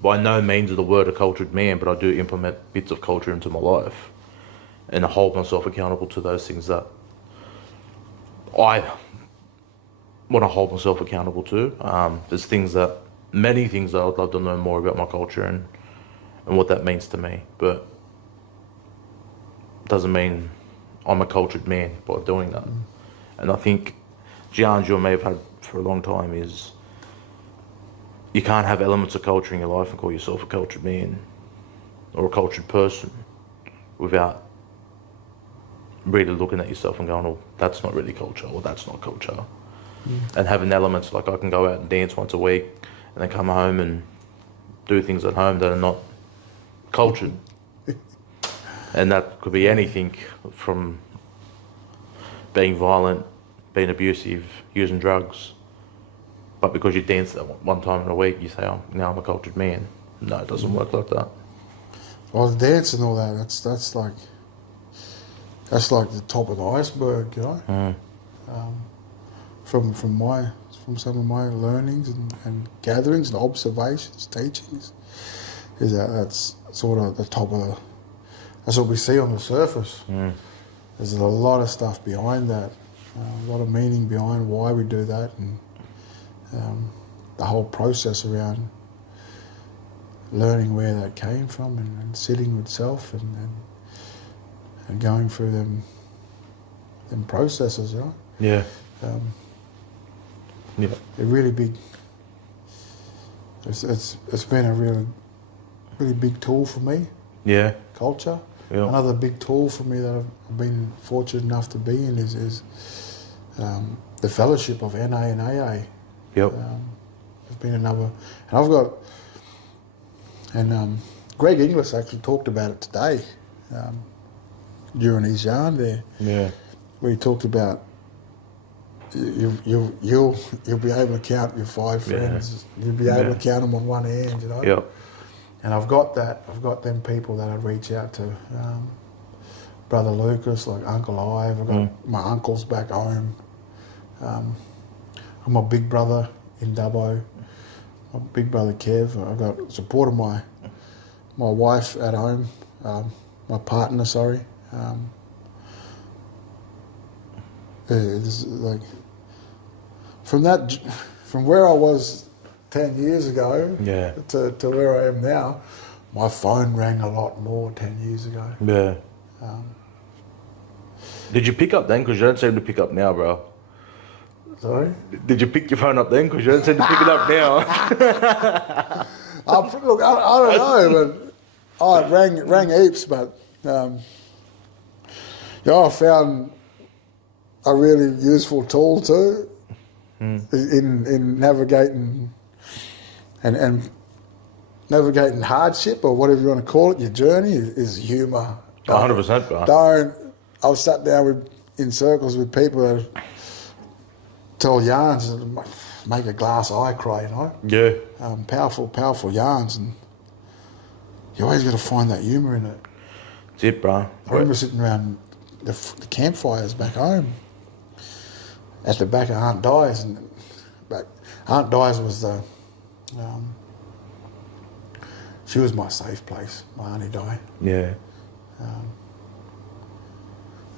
by no means of the word a cultured man, but I do implement bits of culture into my life, and I hold myself accountable to those things that I want to hold myself accountable to. There's many things that I'd love to learn more about my culture and what that means to me, but it doesn't mean I'm a cultured man by doing that. And I think challenge you may have had for a long time is you can't have elements of culture in your life and call yourself a cultured man or a cultured person without really looking at yourself and going, oh, that's not really culture, or that's not culture. And having elements like I can go out and dance once a week and then come home and do things at home that are not cultured. And that could be anything from being violent, being abusive, using drugs. But because you dance that one time in a week, you say, oh, now I'm a cultured man. No, it doesn't work like that. Well, the dance and all that, that's like the top of the iceberg, you know. From some of my learnings and gatherings and observations, teachings, is that's sort of the top of that's what we see on the surface. There's a lot of stuff behind that, a lot of meaning behind why we do that, and the whole process around learning where that came from and sitting with self and going through them processes, right? Yeah. Yeah. They're really big. It's been a really big tool for me. Yeah. Culture. Yeah. Another big tool for me that I've been fortunate enough to be in is the fellowship of NA and AA. Yep. There's been another, and I've got, and Greg Inglis actually talked about it today during his yarn there. Yeah. Where he talked about you'll be able to count your 5 friends. You'll be able to count them on one hand, you know. Yep. And I've got that. I've got them people that I reach out to. Brother Lucas, like Uncle Ive. I've got my uncles back home. I'm my big brother in Dubbo. My big brother Kev. I've got support of my wife at home. My partner, sorry. It's like from where I was 10 years ago to where I am now, my phone rang a lot more 10 years ago. Yeah. Did you pick up then? Because you don't seem to pick up now, bro. Sorry? Did you pick your phone up then? Because you don't seem to pick it up now. Look, I don't know, but it rang heaps, but I found a really useful tool too in navigating and navigating hardship, or whatever you want to call it. Your journey is humour. 100%, bro. I was sat down in circles with people that tell yarns and make a glass eye cry, you know. Yeah. Powerful yarns, and you always got to find that humour in it. That's it, bro. I remember sitting around the campfires back home at the back of Aunt Di's, and Aunt Di's was she was my safe place, my Auntie Di. Yeah.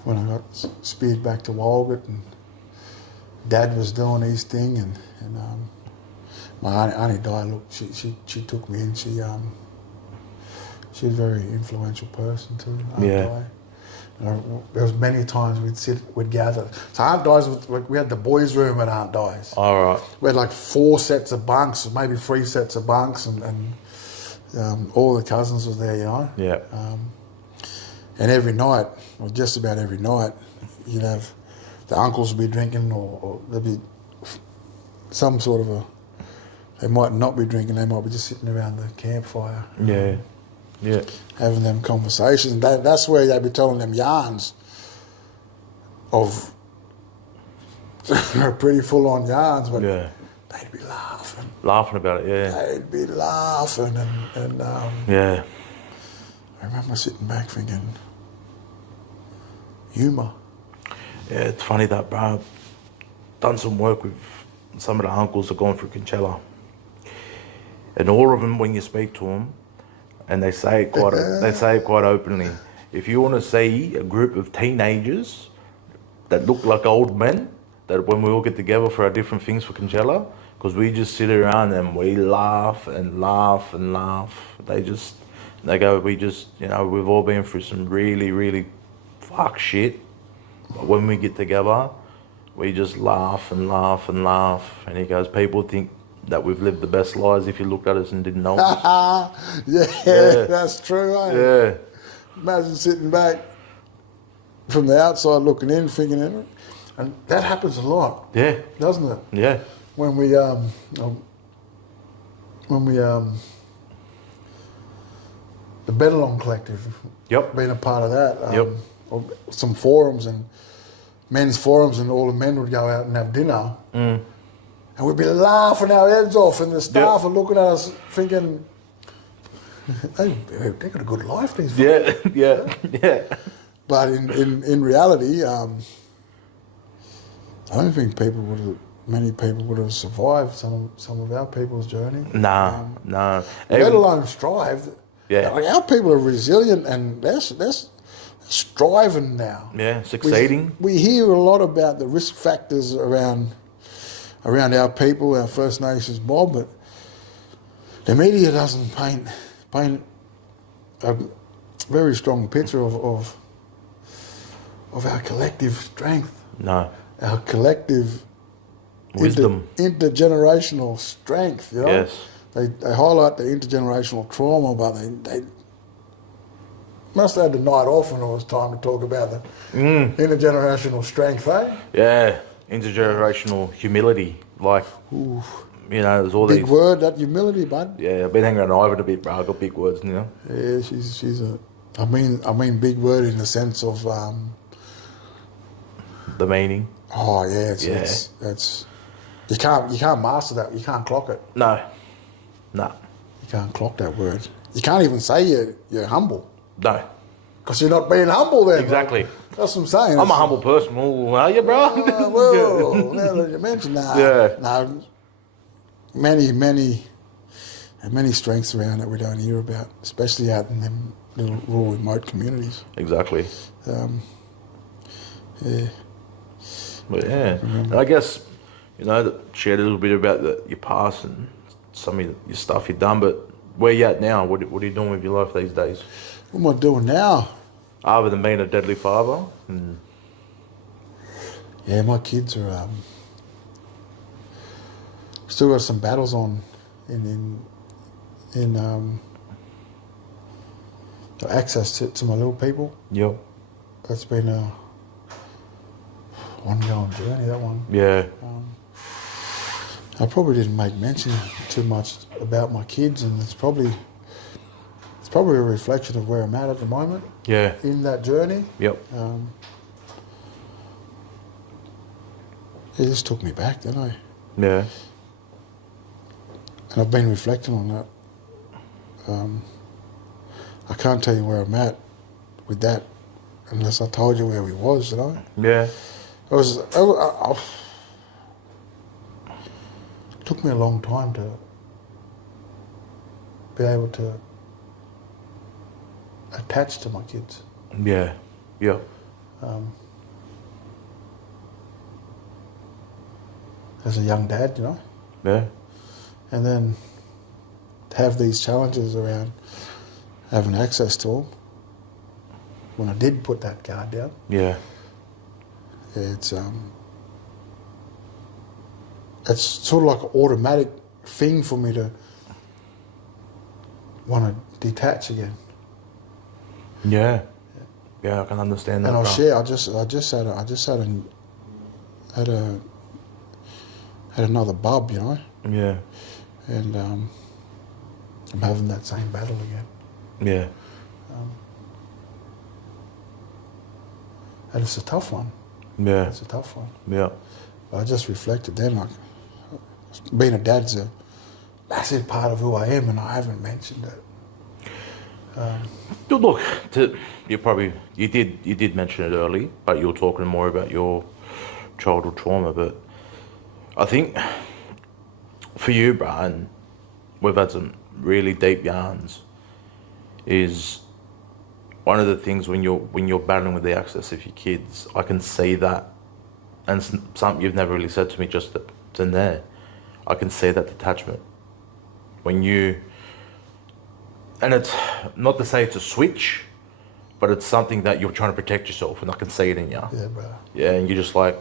When I got speared back to Walgett and Dad was doing his thing, and my Auntie Di, look, she took me in. She was a very influential person too, Aunt Di. There was many times we'd gather. So Aunt Di's, we had the boys' room at Aunt Di's. All right. We had like 4 sets of bunks, maybe 3 sets of bunks, and all the cousins was there, you know. Yeah. And every night, or just about every night, you'd have the uncles would be drinking, or there'd be some sort of they might not be drinking, they might be just sitting around the campfire. Yeah. Yeah. Having them conversations. That's where they'd be telling them yarns of pretty full-on yarns, but they'd be laughing. Laughing about it, yeah. They'd be laughing, and yeah. I remember sitting back thinking, humour. Yeah, it's funny that, bro. I've done some work with some of the uncles that gone through Kinchela, and all of them, when you speak to them, and they say it quite openly. If you want to see a group of teenagers that look like old men, that when we all get together for our different things for Kinchela, because we just sit around and we laugh and laugh and laugh. They go, we've all been through some really, really fuck shit. But when we get together, we just laugh and laugh and laugh. And he goes, people think that we've lived the best lives if you looked at us and didn't know us. Yeah, that's true, eh? Yeah. Imagine sitting back from the outside looking in, thinking, and that happens a lot, Yeah. doesn't it? Yeah. When we the Bennelong Collective, Yep. being a part of that, Yep. or some forums and men's forums, and all the men would go out and have dinner, and we'd be laughing our heads off, and the staff are looking at us thinking, they got a good life, these Yeah. Yeah. Yeah. But in reality, I don't think many people would have survived some of our people's journey. Nah. Let alone strive. Yeah. Like, our people are resilient, and they're striving now. Yeah. Succeeding. We hear a lot about the risk factors around our people, our First Nations mob, but the media doesn't paint a very strong picture of our collective strength, No. our collective Wisdom. intergenerational strength. You know? Yes. They highlight the intergenerational trauma, but they must have had the night off when it was time to talk about the intergenerational strength, eh? Yeah. Intergenerational humility. Like, there's all Big these. word, that humility, bud. Yeah, I've been hanging around Ivan a bit, bro. I've got big words, you know. Yeah, she's a. I mean, big word in the sense of. The meaning. Oh yeah, it's you can't master that. You can't clock it. No. You can't clock that word. You can't even say you're humble No. because you're not being humble then. Exactly. That's what I'm saying. I'm a humble person. Oh, are you, bro? Well, now that you mention that, Yeah. no, many strengths around that we don't hear about, especially out in them little rural remote communities. Exactly. Yeah. But yeah, and I guess, shared a little bit about your past and some of your stuff you've done, but where you at now? What are you doing with your life these days? What am I doing now? Other than being a deadly father? And Yeah, my kids are still got some battles on in access to my little people. Yep. That's been a ongoing journey, that one. Yeah. I probably didn't make mention too much about my kids, and it's probably a reflection of where I'm at the moment Yeah. in that journey. Yep. It just took me back, didn't I? Yeah. And I've been reflecting on that. I can't tell you where I'm at with that unless I told you where we was, you know? Yeah. It took me a long time to be able to attach to my kids. Yeah. Yep. As a young dad, you know? Yeah. And then to have these challenges around having access to them when I did put that guard down. Yeah. It's sort of like an automatic thing for me to want to detach again. Yeah. Yeah, I can understand that. And I'll bro. share. I just had another bub, you know, Yeah. and I'm having that same battle again. Yeah. And it's a tough one. Yeah. It's a tough one. Yeah. I just reflected then, like, being a dad's a massive part of who I am, and I haven't mentioned it. Look, you did mention it early, but you were talking more about your childhood trauma. But I think for you, Brian, we've had some really deep yarns. Is one of the things when you're battling with the access of your kids, I can see that, and something you've never really said to me just in there. I can see that detachment when you, and it's not to say it's a switch, but it's something that you're trying to protect yourself, and I can see it in you. Yeah, bro. Yeah, and you're just like,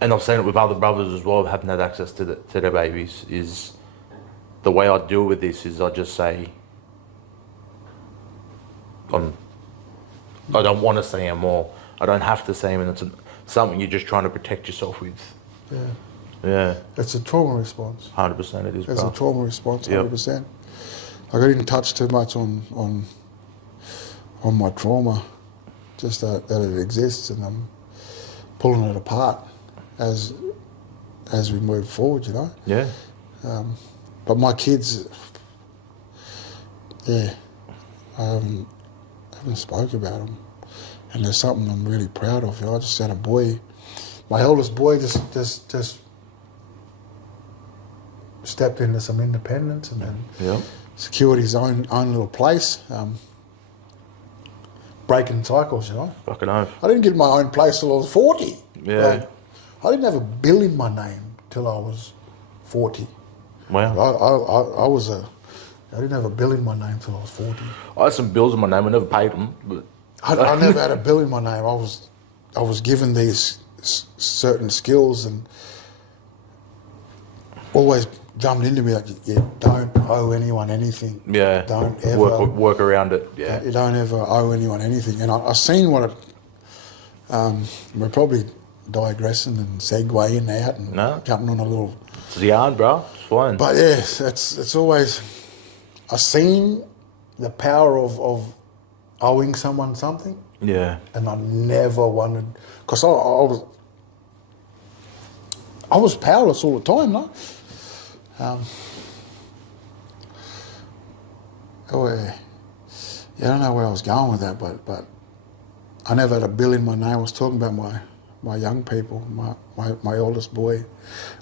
and I've seen it with other brothers as well, having that access to their babies. Is the way I deal with this is I just say, I don't want to see him, or I don't have to see him, and it's something you're just trying to protect yourself with. Yeah. Yeah. It's a trauma response. 100% it is, bro. It's a trauma response, Yep. 100%. Like I didn't touch too much on my trauma, just that it exists, and I'm pulling it apart as we move forward, you know. Yeah. But my kids, yeah, I haven't spoke about them, and there's something I'm really proud of. You know, I just had a boy, my eldest boy, just stepped into some independence and then Yep. secured his own little place, breaking cycles, you know. Fucking oath. I didn't get my own place till I was 40. Yeah. Like, I didn't have a bill in my name till I was 40. Wow. I didn't have a bill in my name till I was 40. I had some bills in my name. I never paid them, but I never had a bill in my name. I was given these certain skills and always jumped into me like, you don't owe anyone anything. yeah, Don't ever work around it. Yeah. You don't ever owe anyone anything. And I seen what it. We're probably digressing and segueing out and No. jumping on a little. It's the yarn, bro. It's fine. But yeah, it's always. I seen the power of owing someone something, yeah. and I never wanted, because I was powerless all the time, no. I don't know where I was going with that, but I never had a bill in my name. I was talking about my young people, my oldest boy,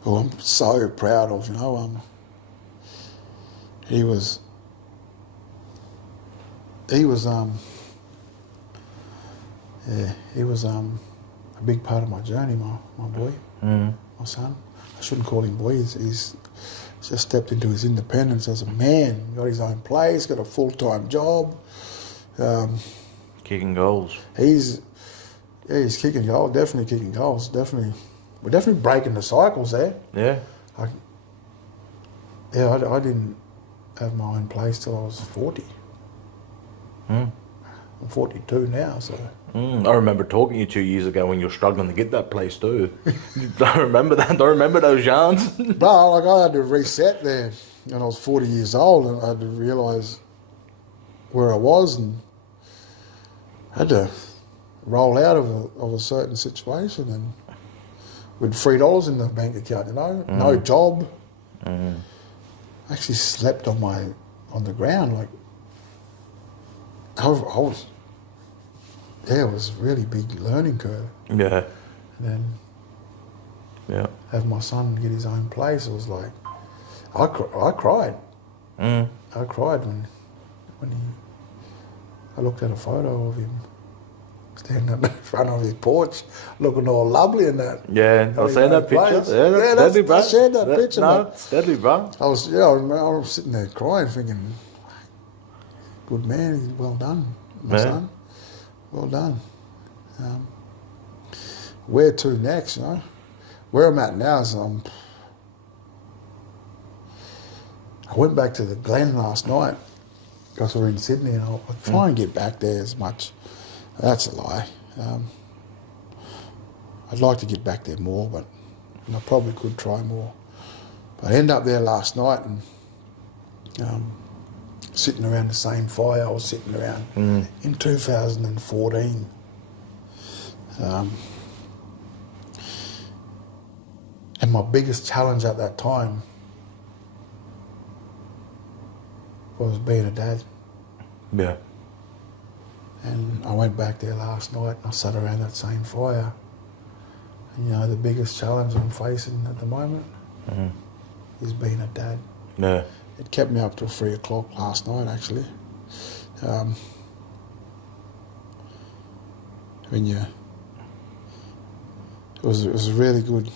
who I'm so proud of. You know, he was a big part of my journey. My boy, my son. I shouldn't call him boy. He's just stepped into his independence as a man. Got his own place. Got a full-time job. Kicking goals. He's kicking goals. Definitely kicking goals. We're definitely breaking the cycles there. Yeah. I didn't have my own place till I was 40. I'm 42 now, so. I remember talking to you 2 years ago when you were struggling to get that place too. I remember that. I remember those yarns. But like I had to reset there when I was 40 years old, and I had to realise where I was, and I had to roll out of a certain situation, and with $3 in the bank account, you know, no job. I actually slept on the ground, like I was. Yeah, it was a really big learning curve. Yeah. And then Yeah. have my son get his own place, it was like, I cried. I cried when I looked at a photo of him standing up in front of his porch, looking all lovely and that. Yeah, I've seen that picture. Place. Yeah, that's deadly, bro. I shared that picture. No, But it's deadly, bro. I was sitting there crying, thinking, good man, he's well done, my son. Well done. Where to next, you know? Where I'm at now is I went back to the Glen last night because we're in Sydney, and I'll try and get back there as much. That's a lie. I'd like to get back there more, but I probably could try more. But I ended up there last night and sitting around the same fire I was sitting around in 2014. And my biggest challenge at that time was being a dad. Yeah. And I went back there last night and I sat around that same fire. And, you know, the biggest challenge I'm facing at the moment is being a dad. Yeah. It kept me up till 3 o'clock last night, actually. When you, it was really good.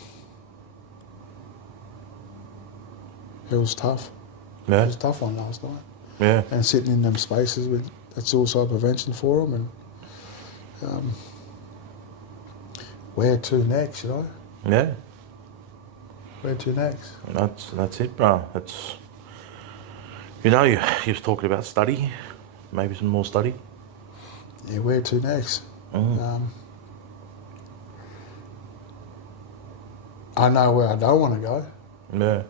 It was tough. It Yeah. was a tough one last night. Yeah. And sitting in them spaces with that suicide prevention forum and where to next, you know? Yeah. Where to next? That's it, bro. That's, you know, you was talking about study, maybe some more study. Yeah, where to next? I know where I don't want to go Yeah.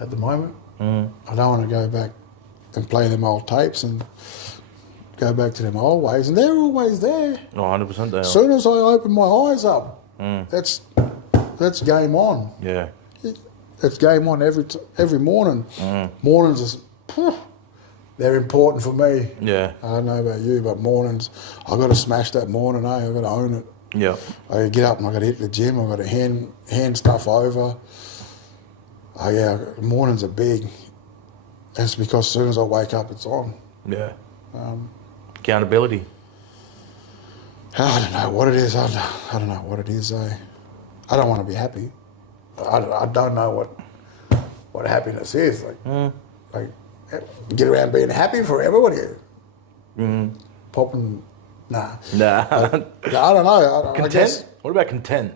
at the moment. I don't want to go back and play them old tapes and go back to them old ways, and they're always there. Oh, 100% they are. As soon as I open my eyes up, that's game on. Yeah. It's game on every morning. Mornings is, they're important for me. Yeah. I don't know about you, but mornings, I got to smash that morning. I got to own it. Yeah. I got to get up and I got to hit the gym. I got to hand stuff over. Oh yeah, mornings are big. That's because as soon as I wake up, it's on. Yeah. Accountability. I don't know what it is. I don't know what it is. I don't want to be happy. I don't know what happiness is. Like get around being happy forever. What are you? Popping? Nah. Nah. I don't know. I Content? guess What about content?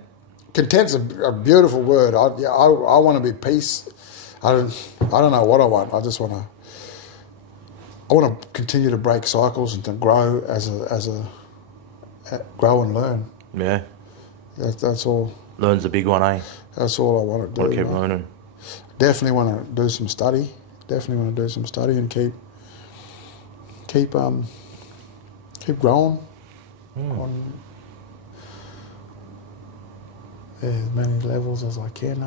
content's a beautiful word. I want to be peace. I don't know what I want. I just want to. I want to continue to break cycles and to grow grow and learn. Yeah. That's all. Learn's a big one, eh? That's all I want to do. Want to keep mate. learning. Definitely want to do some study. Definitely want to do some study and keep growing on as many levels as I can.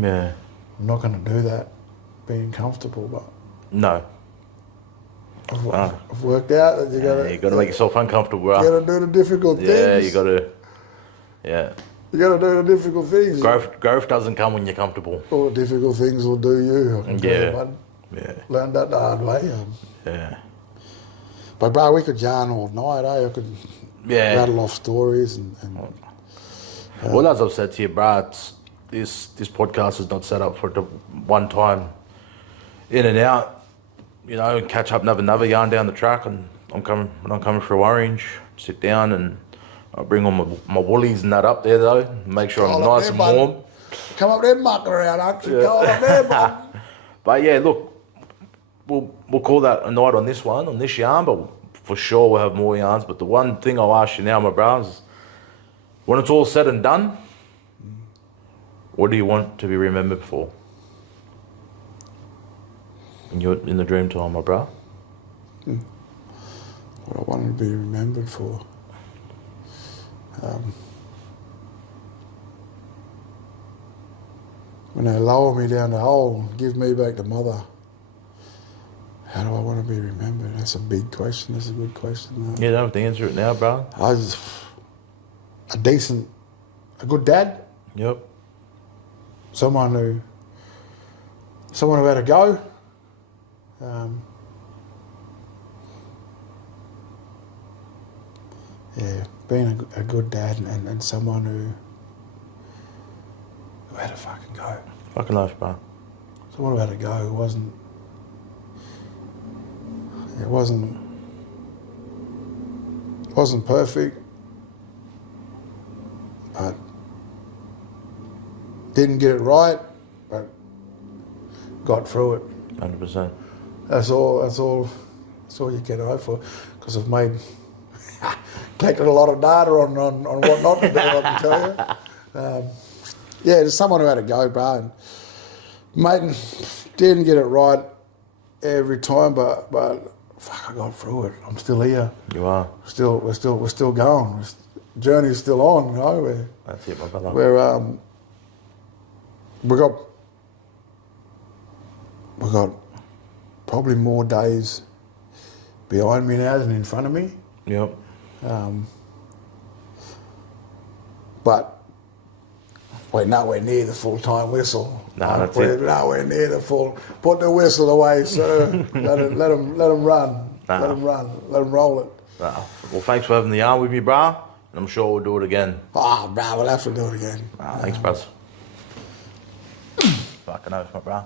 Yeah. I'm not going to do that being comfortable, but No. I've worked out that You got to make yourself uncomfortable, bro. You got to do the difficult things. Yeah, you got to. Yeah. You got to do the difficult things. Growth doesn't come when you're comfortable. All the difficult things will do you. I can tell you, Yeah. bud. Yeah. Learned that the hard way. Yeah. But bro, we could yarn all night. I could Yeah. rattle off stories and Well, as I've said to you, bro, this podcast is not set up for the one time in and out. You know, catch up, another yarn down the track, and when I'm coming through Orange, sit down and I'll bring all my woolies and that up there though. Make sure I'm Cold up nice there, and bud. warm. come up there mucking around, actually. Cold up there, bud. But yeah, look, we'll call that a night on this yarn, but for sure we'll have more yarns. But the one thing I'll ask you now, my bros, is when it's all said and done, what do you want to be remembered for? In the dream time, my bro. What I wanted to be remembered for. When they lower me down the hole, give me back the mother. How do I want to be remembered? That's a big question. That's a good question. You don't have to answer it now, bro. I was a good dad, Yep. someone who had a go. Yeah, being a good dad and someone who had a fucking go. Fucking life, bro. Someone who had a go who wasn't perfect, but didn't get it right, but got through it. 100%. That's all you can hope for. Because I've collected a lot of data on what not to do, I can tell you. Yeah, there's someone who had a go, bro. And mate, didn't get it right every time, but fuck, I got through it. I'm still here. You are. We're still going. The journey's still on, you know. That's it, my brother. We got probably more days behind me now than in front of me. Yep. But we're nowhere near the full-time whistle. No, that's we're it. nowhere near the full. Put the whistle away, sir. let them run. Nah. Let them run. Let them roll it. Well, thanks for having the yarn with me, brah. And I'm sure we'll do it again. Ah, bro, we'll have to do it again. Thanks, bros. Fucking oath, my brah.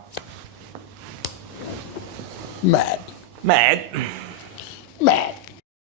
Mad. Mad. Mad.